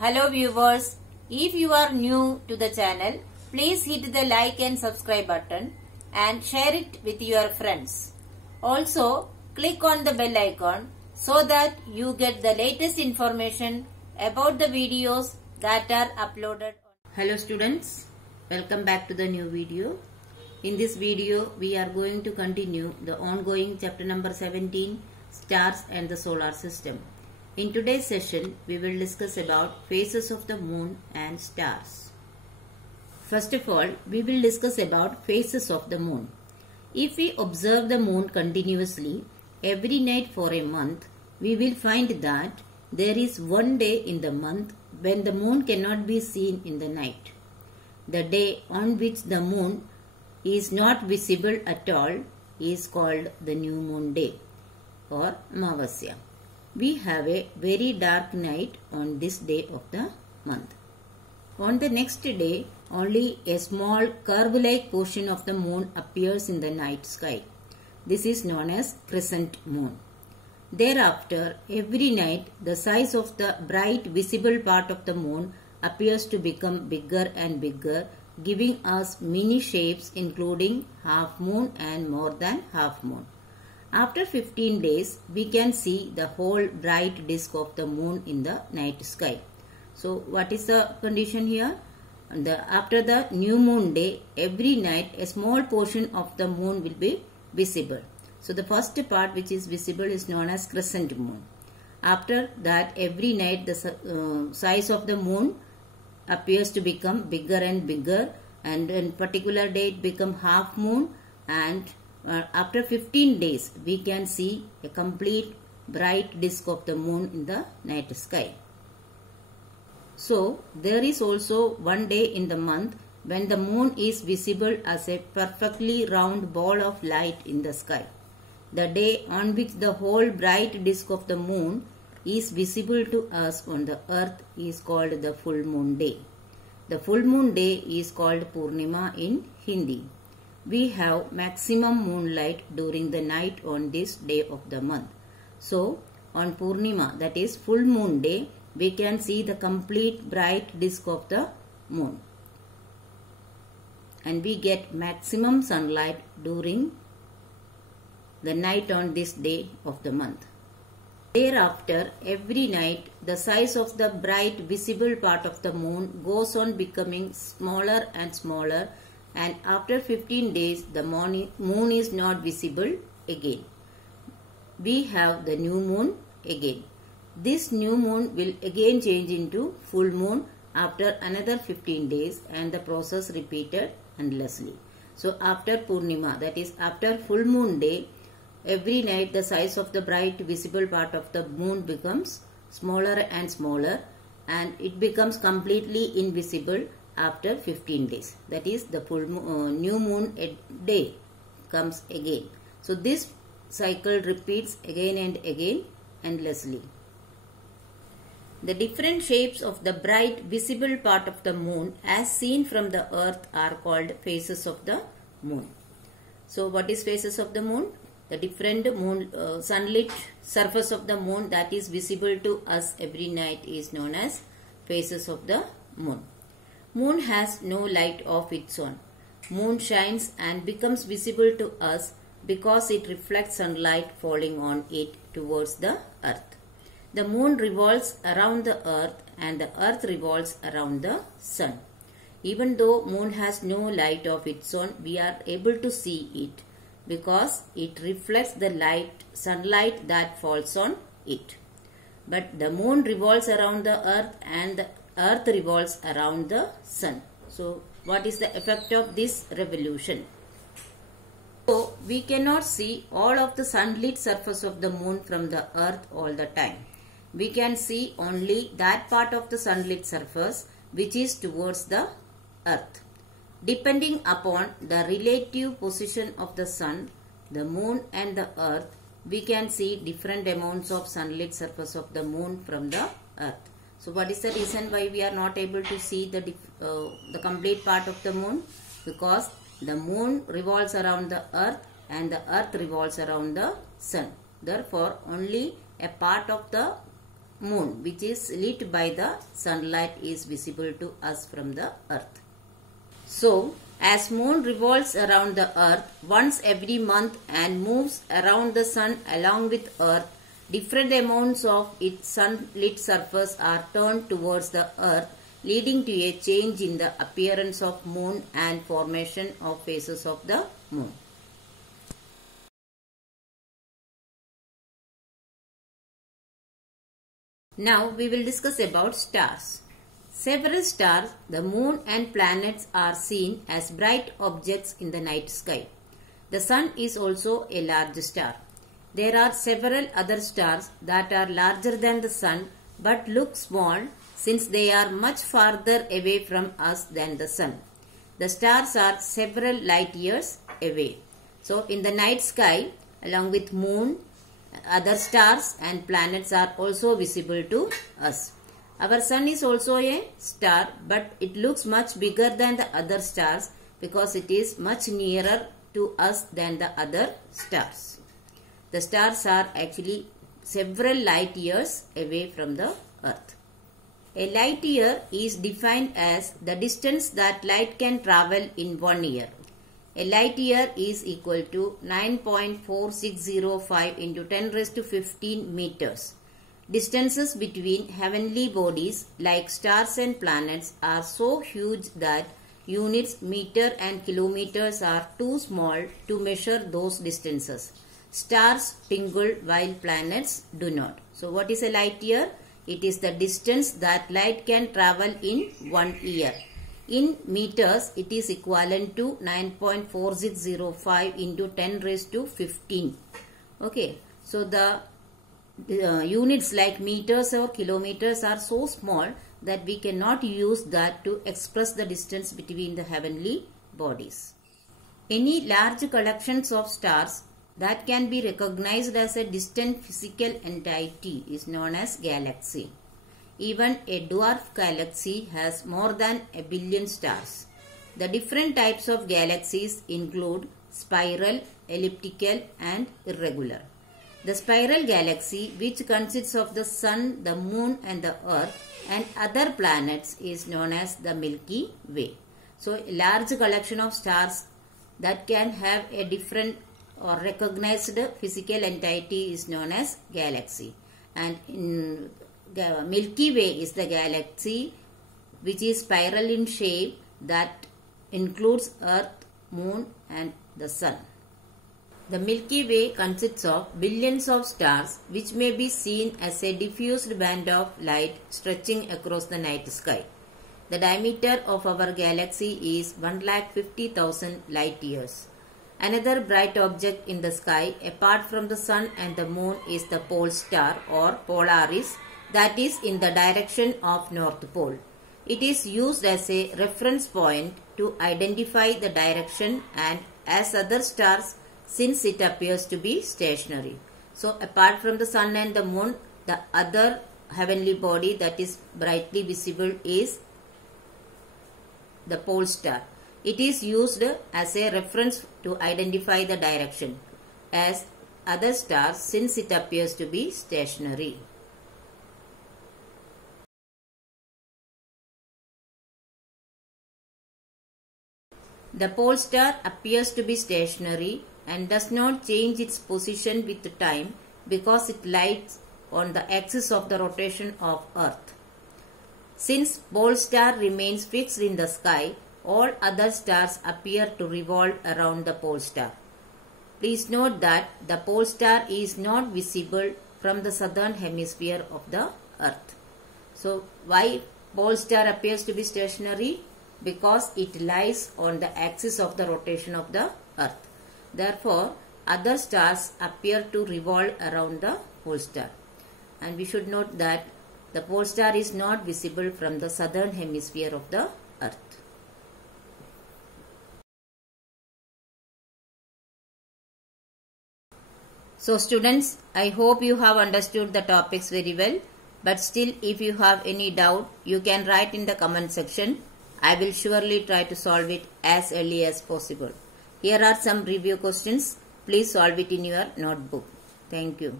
Hello viewers, if you are new to the channel, please hit the like and subscribe button and share it with your friends. Also, click on the bell icon so that you get the latest information about the videos that are uploaded. Hello students, welcome back to the new video. In this video, we are going to continue the ongoing chapter number 17, Stars and the Solar System. In today's session, we will discuss about phases of the moon and stars. First of all, we will discuss about phases of the moon. If we observe the moon continuously every night for a month, we will find that there is one day in the month when the moon cannot be seen in the night. The day on which the moon is not visible at all is called the new moon day or Amavasya. We have a very dark night on this day of the month. On the next day, only a small curve-like portion of the moon appears in the night sky. This is known as crescent moon. Thereafter, every night, the size of the bright visible part of the moon appears to become bigger and bigger, giving us many shapes including half moon and more than half moon. After 15 days, we can see the whole bright disk of the moon in the night sky. So, what is the condition here? After the new moon day, every night a small portion of the moon will be visible. So, the first part which is visible is known as crescent moon. After that, every night the size of the moon appears to become bigger and bigger, and in particular day it becomes half moon, and after 15 days we can see a complete bright disk of the moon in the night sky. So there is also one day in the month when the moon is visible as a perfectly round ball of light in the sky. The day on which the whole bright disk of the moon is visible to us on the earth is called the full moon day. The full moon day is called Purnima in Hindi. We have maximum moonlight during the night on this day of the month. So, on Purnima, that is full moon day, we can see the complete bright disk of the moon. And we get maximum sunlight during the night on this day of the month. Thereafter, every night, the size of the bright visible part of the moon goes on becoming smaller and smaller, and after 15 days, the moon is not visible again. We have the new moon again. This new moon will again change into full moon after another 15 days, and the process repeated endlessly. So, after Purnima, that is after full moon day, every night the size of the bright visible part of the moon becomes smaller and smaller, and it becomes completely invisible after 15 days. That is the full new moon day comes again. So this cycle repeats again and again endlessly. The different shapes of the bright visible part of the moon as seen from the earth are called phases of the moon. So what is phases of the moon? The different moon, sunlit surface of the moon that is visible to us every night is known as phases of the moon. Moon has no light of its own. Moon shines and becomes visible to us because it reflects sunlight falling on it towards the earth. The moon revolves around the earth and the earth revolves around the sun. Even though moon has no light of its own, we are able to see it because it reflects the sunlight that falls on it. But the moon revolves around the earth and the earth revolves around the sun. So, what is the effect of this revolution? So, we cannot see all of the sunlit surface of the moon from the earth all the time. We can see only that part of the sunlit surface which is towards the earth. Depending upon the relative position of the sun, the moon and the earth, we can see different amounts of sunlit surface of the moon from the earth. So what is the reason why we are not able to see the complete part of the moon? Because the moon revolves around the earth and the earth revolves around the sun. Therefore, only a part of the moon, which is lit by the sunlight, is visible to us from the earth. So, as moon revolves around the earth once every month and moves around the sun along with earth, different amounts of its sunlit surface are turned towards the earth, leading to a change in the appearance of moon and formation of phases of the moon. Now we will discuss about stars. Several stars, the moon and planets are seen as bright objects in the night sky. The sun is also a large star. There are several other stars that are larger than the sun but look small since they are much farther away from us than the sun. The stars are several light years away. So in the night sky, along with moon, other stars and planets are also visible to us. Our sun is also a star, but it looks much bigger than the other stars because it is much nearer to us than the other stars. The stars are actually several light years away from the earth. A light year is defined as the distance that light can travel in 1 year. A light year is equal to 9.4605 into 10 raised to 15 meters. Distances between heavenly bodies like stars and planets are so huge that units meter and kilometers are too small to measure those distances. Stars tingle while planets do not. So what is a light year? It is the distance that light can travel in 1 year. In meters, it is equivalent to 9.4605 into 10 raised to 15. Okay, so the units like meters or kilometers are so small that we cannot use that to express the distance between the heavenly bodies. Any large collections of stars that can be recognized as a distant physical entity is known as galaxy. Even a dwarf galaxy has more than a billion stars. The different types of galaxies include spiral, elliptical and irregular. The spiral galaxy, which consists of the sun, the moon and the earth and other planets, is known as the Milky Way. So a large collection of stars that can have a different or recognized physical entity is known as galaxy. And in the Milky Way is the galaxy which is spiral in shape that includes earth, moon and the sun. The Milky Way consists of billions of stars which may be seen as a diffused band of light stretching across the night sky. The diameter of our galaxy is 1,50,000 light years. Another bright object in the sky apart from the sun and the moon is the pole star or Polaris, that is in the direction of North Pole. It is used as a reference point to identify the direction and as other stars since it appears to be stationary. So apart from the sun and the moon, the other heavenly body that is brightly visible is the pole star. It is used as a reference to identify the direction as other stars since it appears to be stationary. The pole star appears to be stationary and does not change its position with time because it lies on the axis of the rotation of Earth. Since pole star remains fixed in the sky, all other stars appear to revolve around the pole star. Please note that the pole star is not visible from the southern hemisphere of the Earth. So why pole star appears to be stationary? Because it lies on the axis of the rotation of the Earth. Therefore, other stars appear to revolve around the pole star. And we should note that the pole star is not visible from the southern hemisphere of the Earth. So students, I hope you have understood the topics very well. But still, if you have any doubt, you can write in the comment section. I will surely try to solve it as early as possible. Here are some review questions. Please solve it in your notebook. Thank you.